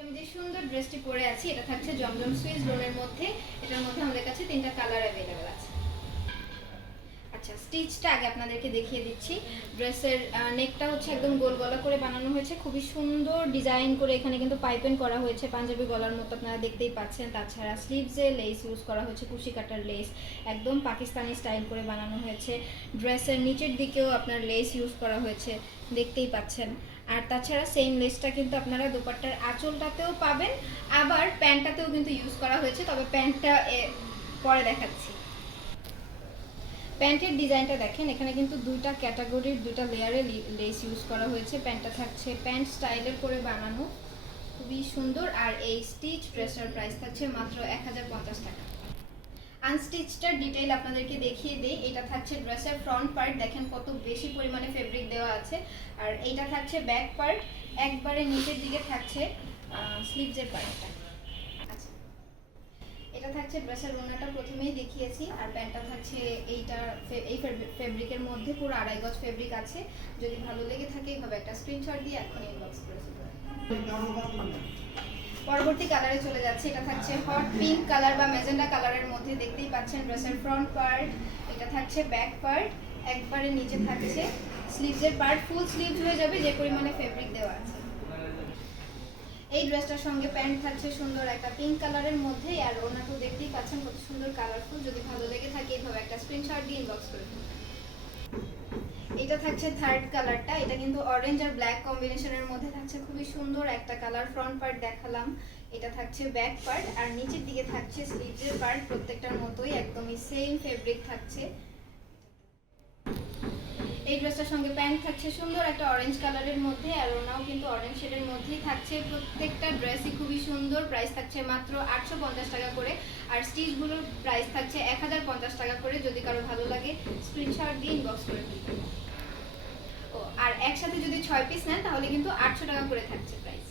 আমি যে সুন্দর ড্রেসটি পরে আছি এটা থাকছে জমজম সুইস লোনের মধ্যে। এটার মধ্যে আমাদের কাছে 3টা কালার अवेलेबल আছে। আচ্ছা, স্টিচটা আগে আপনাদেরকে দেখিয়ে দিচ্ছি। ড্রেসের নেকটা হচ্ছে একদম গোল গলা করে বানানো হয়েছে, খুবই সুন্দর ডিজাইন করে এখানে কিন্তু পাইপিং করা হয়েছে পাঞ্জাবি গলার মতো, আপনারা দেখতেই পাচ্ছেন। তাছাড়া স্লিভসে লেস ইউজ করা হয়েছে, কুশি কাটার লেস, একদম পাকিস্তানি স্টাইল করে বানানো হয়েছে। ড্রেসের নিচের দিকেও আপনার লেস ইউজ করা হয়েছে, দেখতেই পাচ্ছেন। আর তাছাড়া সেম লেসটা কিন্তু আপনারা দোপাট্টার আঁচলটাতেও পাবেন, আবার প্যান্টটাতেও কিন্তু ইউজ করা হয়েছে, তবে প্যান্টটা পরে দেখাচ্ছি। প্যান্টের ডিজাইনটা দেখেন, এখানে কিন্তু 2টা ক্যাটাগরির 2টা লেয়ারে লেস ইউজ করা হয়েছে। প্যান্টটা থাকছে প্যান্ট স্টাইলের করে বানানো, খুবই সুন্দর। আর এই স্টিচ ড্রেসের প্রাইস থাকছে মাত্র 1050 টাকা। আনস্টিচটার ডিটেইল আপনাদেরকে দেখিয়ে দিই। এটা থাকছে ড্রেসের ফ্রন্ট পার্ট, দেখেন কত বেশি পরিমাণে ফেব্রিক দেওয়া আছে। আর এইটা থাকছে ব্যাক পার্ট, একবারে নিচের দিকে থাকছে স্লিভসের পার্টটা। আচ্ছা, এটা থাকছে ড্রেসের ওড়নাটা প্রথমেই দেখিয়েছি, আর প্যান্টটা থাকছে এইটা এই ফেব্রিকের মধ্যে, পুরো 2.5 গজ ফেব্রিক আছে। যদি ভালো লেগে থাকে এইভাবে একটা স্ক্রিনশট দিয়ে এখন ইনবক্স করে ফেলবেন। পরবর্তী কালারে চলে যাচ্ছে। এটা থাকছে হট পিঙ্ক কালার বা ম্যাজেন্ডা কালারের মধ্যে, দেখতেই পাচ্ছেন ড্রেসের ফ্রন্ট পার্ট। এটা থাকছে ব্যাক পার্ট, একবারে নিচে থাকছে স্লিভসের পার্ট, ফুল স্লিভস হয়ে যাবে যে পরিমাণে ফেব্রিক দেওয়া আছে। এই ড্রেসটার সঙ্গে প্যান্ট থাকছে সুন্দর একটা পিঙ্ক কালারের মধ্যে, আর ওনাটাও দেখতেই পাচ্ছেন কত সুন্দর কালারফুল। যদি ভালো লেগে থাকে এইভাবে একটা স্ক্রিনশট দিয়ে ইনবক্স করে দিন। এটা থাকছে থার্ড কালারটা, এটা কিন্তু অরেঞ্জ আর ব্ল্যাক কম্বিনেশনের মধ্যে থাকছে, খুবই সুন্দর একটা কালার। ফ্রন্ট পার্ট দেখালাম, এটা থাকছে ব্যাক পার্ট, আর নিচের দিকে থাকছে স্লিভসের পার্ট, প্রত্যেকটার মতোই একদমই সেম ফেব্রিক থাকছে। এই ড্রেসটার সঙ্গে প্যান্ট থাকছে সুন্দর একটা অরেঞ্জ কালারের মধ্যে, আর ওনাও কিন্তু অরেঞ্জ শেডের মধ্যেই থাকছে। প্রত্যেকটা ড্রেসই খুবই সুন্দর। প্রাইস থাকছে মাত্র 850 টাকা করে, আর স্টিচগুলোর প্রাইস থাকছে 1050 টাকা করে। যদি কারো ভালো লাগে স্ক্রিনশট দিয়ে ইনবক্স করে দিন। ও আর একসাথে যদি 6 পিস নেন তাহলে কিন্তু 800 টাকা করে থাকছে প্রাইস।